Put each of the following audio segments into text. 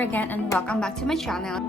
here again and welcome back to my channel.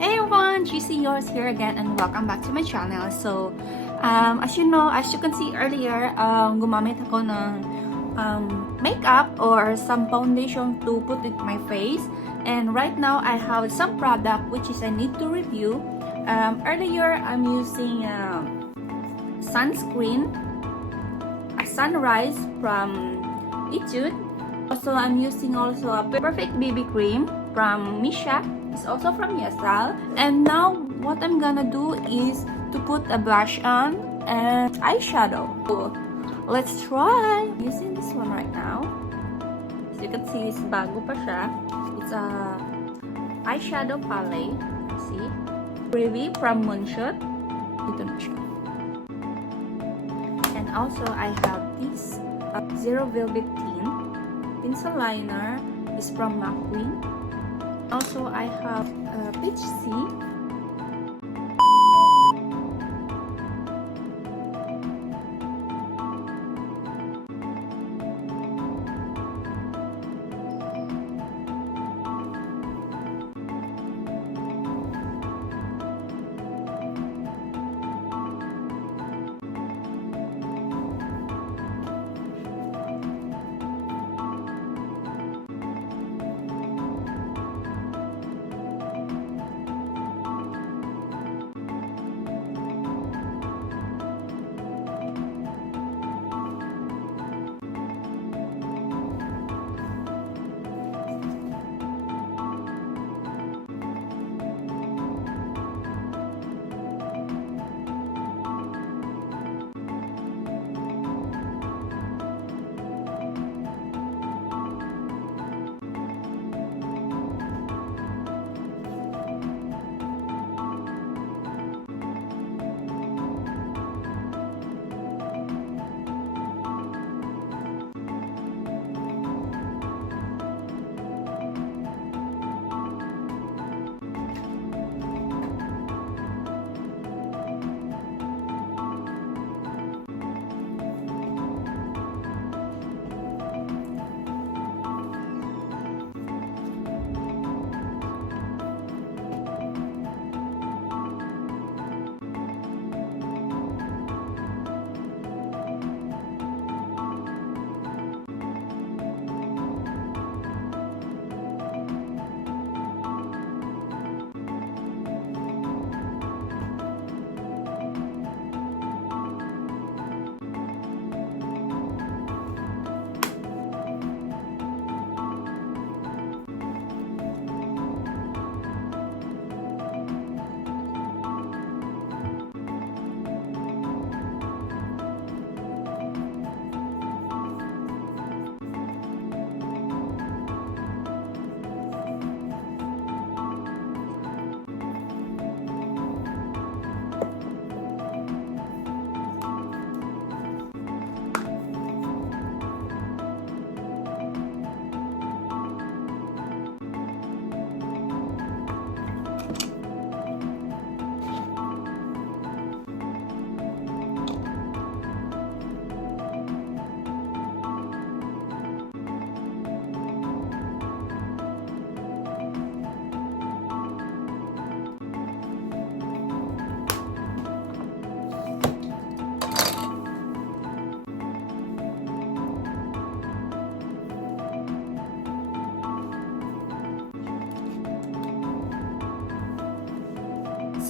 Hey everyone, JESHIE Urs here again and welcome back to my channel. So, as you know, as you can see earlier, gumamit ako ng makeup or some foundation to put in my face. And right now, I have some product which is I need to review. Earlier, I'm using sunscreen, a sunrise from Etude. Also, I'm using also a perfect BB cream from MISSHA. It's also from Yesstyle. And now what I'm gonna do is to put a blush on and eyeshadow. So, let's try. I'm using this one right now. As you can see, it's bago pa siya. It's a eyeshadow palette. See? Rêve from moonshot. Ito na siya. And also I have this Zero Velvet Tint. Pencil liner is from MACQUEEN. Also, I have Beige.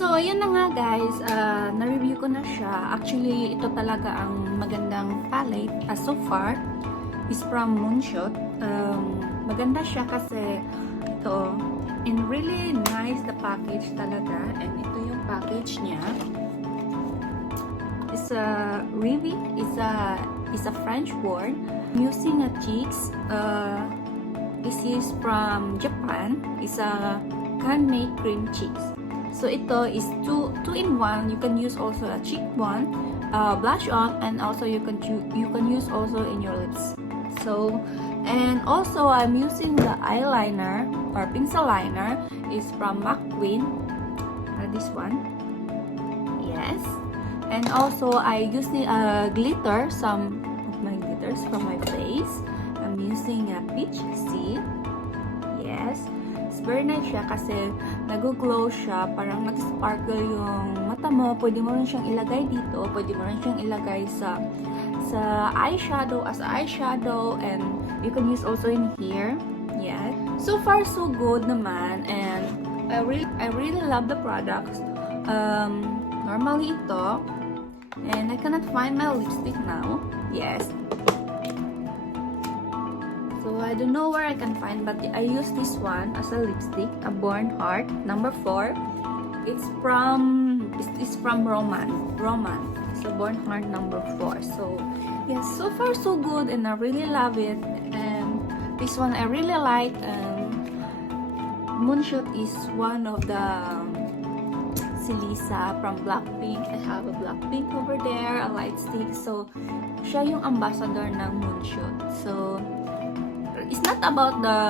So, ayun na nga guys, na-review ko na siya. Actually, ito talaga ang magandang palette so far is from moonshot. Maganda siya kasi ito, and really nice the package talaga. And ito yung package niya. It's is a Rêve. It's a French word. I'm using a cheeks. This is from Japan. It's a Canmake cream cheeks. So ito is two in one. You can use also a cheek one, blush on, and also you can use also in your lips. So, and also I'm using the eyeliner or pencil liner. Is from MACQUEEN. This one. Yes. And also I use the glitter. Some of my glitters from my face. I'm using a peach seed. Yes. It's very nice siya kasi nag-glow siya, parang nag-sparkle yung mata mo. Pwede mo rin siyang ilagay dito, pwede mo rin siyang ilagay sa eyeshadow as eyeshadow, and you can use also in here. Yeah. So far so good naman, and I really love the products. Normally ito, and I cannot find my lipstick now. Yes. So I don't know where I can find, but I use this one as a lipstick, a Born Heart number 4. It's from Roman. It's a Born Heart number 4. So yes, so far so good, and I really love it. And this one I really like. Moonshot is one of the Lisa from Blackpink. I have a Blackpink over there, a light stick. So siya yung ambassador ng Moonshot. So it's not about the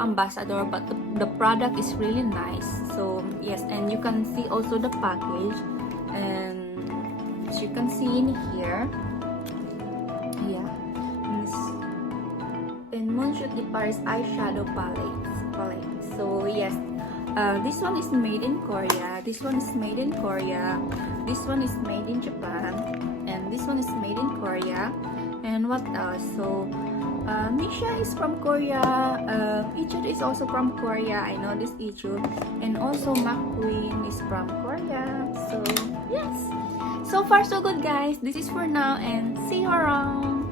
ambassador, but the product is really nice. So yes, and you can see also the package, and as you can see in here, yeah, in Moonshot Paris eyeshadow palette. So yes, this one is made in Korea, this one is made in Korea, this one is made in Japan, and this one is made in Korea. And what else? So MISSHA is from Korea, Etude is also from Korea. I know this Etude. And also MACQUEEN is from Korea. So yes, so far so good guys. This is for now, and see you around.